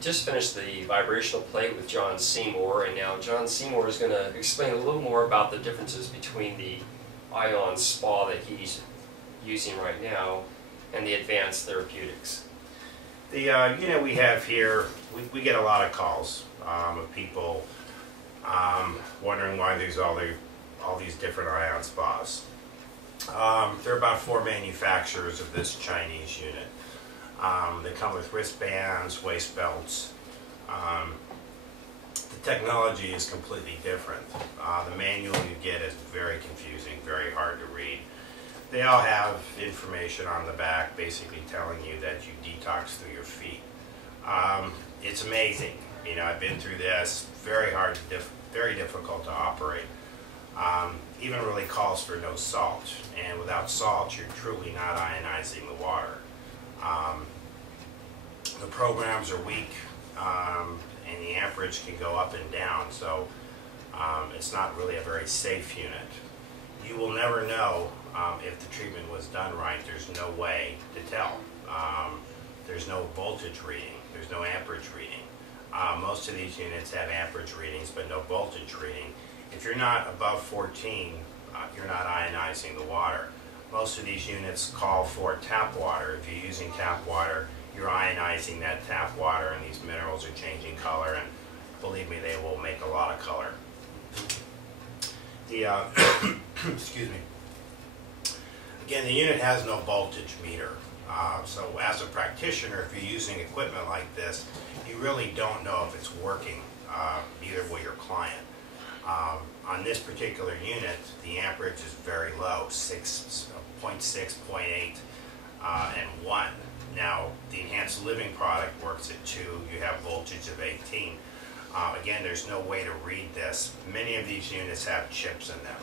just finished the vibrational plate with John Seymour, and now John Seymour is going to explain a little more about the differences between the Ion Spa that he's using right now and the advanced therapeutics. The unit we have here, we get a lot of calls of people wondering why there's all these different Ion Spas. There are about 4 manufacturers of this Chinese unit. They come with wristbands, waist belts. The technology is completely different. The manual you get is very confusing, very hard to read. They all have information on the back basically telling you that you detox through your feet. It's amazing. You know, I've been through this. Very hard, very difficult to operate. Even really calls for no salt. And without salt, you're truly not ionizing the water. The programs are weak, and the amperage can go up and down, so it's not really a very safe unit. You will never know if the treatment was done right. There's no way to tell. There's no voltage reading. There's no amperage reading. Most of these units have amperage readings, but no voltage reading. If you're not above 14, you're not ionizing the water. Most of these units call for tap water. If you're using tap water, you're ionizing that tap water, and these minerals are changing color, and believe me, they will make a lot of color. The excuse me. Again, the unit has no voltage meter. So as a practitioner, if you're using equipment like this, you really don't know if it's working, neither will your client. On this particular unit, the amperage is very low, 0.6, 0.8, and 1. Now, the Enhanced Living product works at 2. You have voltage of 18. Again, there's no way to read this. Many of these units have chips in them,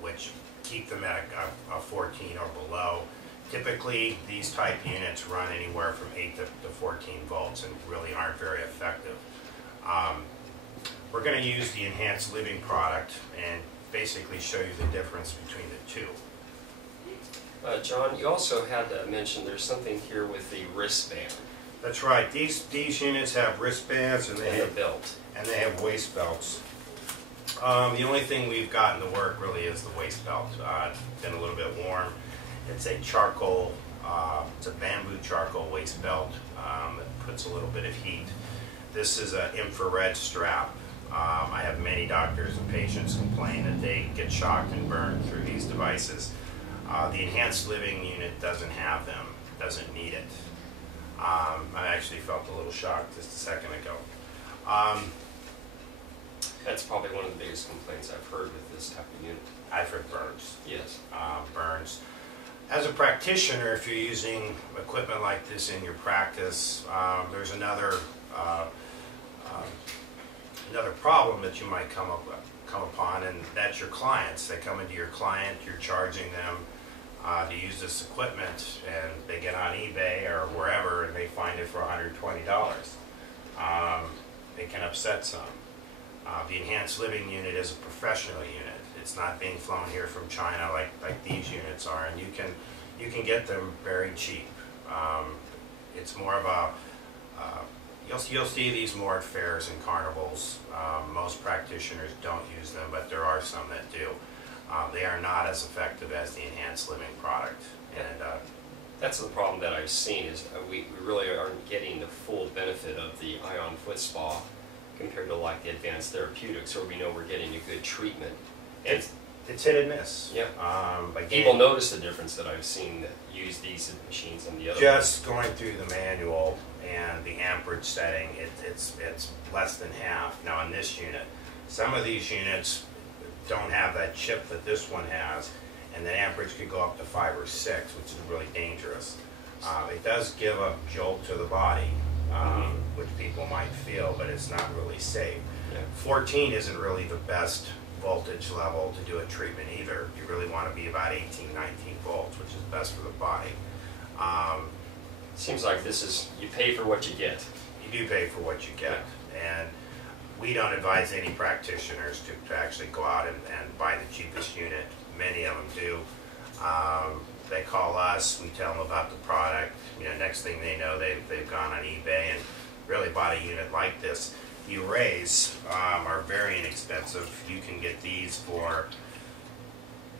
which keep them at a 14 or below. Typically, these type units run anywhere from 8 to 14 volts and really aren't very effective. We're going to use the Enhanced Living product and basically show you the difference between the two. John, you also had to mention there's something here with the wristband. That's right. These units have wristbands and they have belt. And they have waist belts. The only thing we've gotten to work really is the waist belt. It's been a little bit warm. It's a charcoal, it's a bamboo charcoal waist belt that puts a little bit of heat. This is an infrared strap. I have many doctors and patients complain that they get shocked and burned through these devices. The Enhanced Living unit doesn't have them, doesn't need it. I actually felt a little shocked just a second ago. That's probably one of the biggest complaints I've heard with this type of unit. I've heard burns. Yes. Burns. As a practitioner, if you're using equipment like this in your practice, there's another problem that you might come upon, and that's your clients. They come into your client, you're charging them to use this equipment, and they get on eBay or wherever and they find it for $120. It can upset some. The Enhanced Living unit is a professional unit. It's not being flown here from China like these units are, and you can get them very cheap. It's more of a you'll see these more at fairs and carnivals. Most practitioners don't use them, but there are some that do. They are not as effective as the Enhanced Living product. And that's the problem that I've seen is we really aren't getting the full benefit of the Ion Foot Spa compared to like the advanced therapeutics, where we know we're getting a good treatment. And it's hit and miss. Yeah. Again, people notice the difference that I've seen that use these machines and the other just ones. Going through the manual and the amperage setting, it's less than half. Now in this unit, some of these units don't have that chip that this one has, and the amperage could go up to 5 or 6, which is really dangerous. It does give a jolt to the body, which people might feel, but it's not really safe. Yeah. 14 isn't really the best voltage level to do a treatment either. You really want to be about 18, 19 volts, which is best for the body. Seems like this is, you pay for what you get. You do pay for what you get. And we don't advise any practitioners to actually go out and buy the cheapest unit. Many of them do. They call us, we tell them about the product. You know, next next thing they know, they've gone on eBay and really bought a unit like this. The arrays are very inexpensive. You can get these for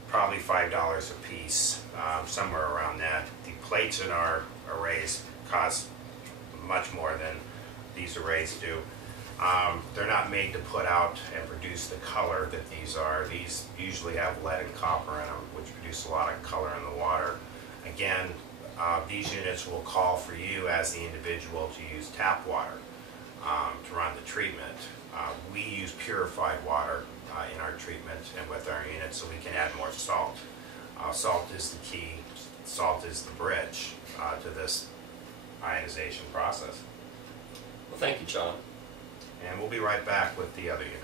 probably $5 a piece, somewhere around that. The plates in our arrays cost much more than these arrays do. They're not made to put out and produce the color that these are. These usually have lead and copper in them, which produce a lot of color in the water. Again, these units will call for you as the individual to use tap water to run the treatment. We use purified water in our treatment and with our units, so we can add more salt. Salt is the key. Salt is the bridge to this ionization process. Well, thank you, John. And we'll be right back with the other unit.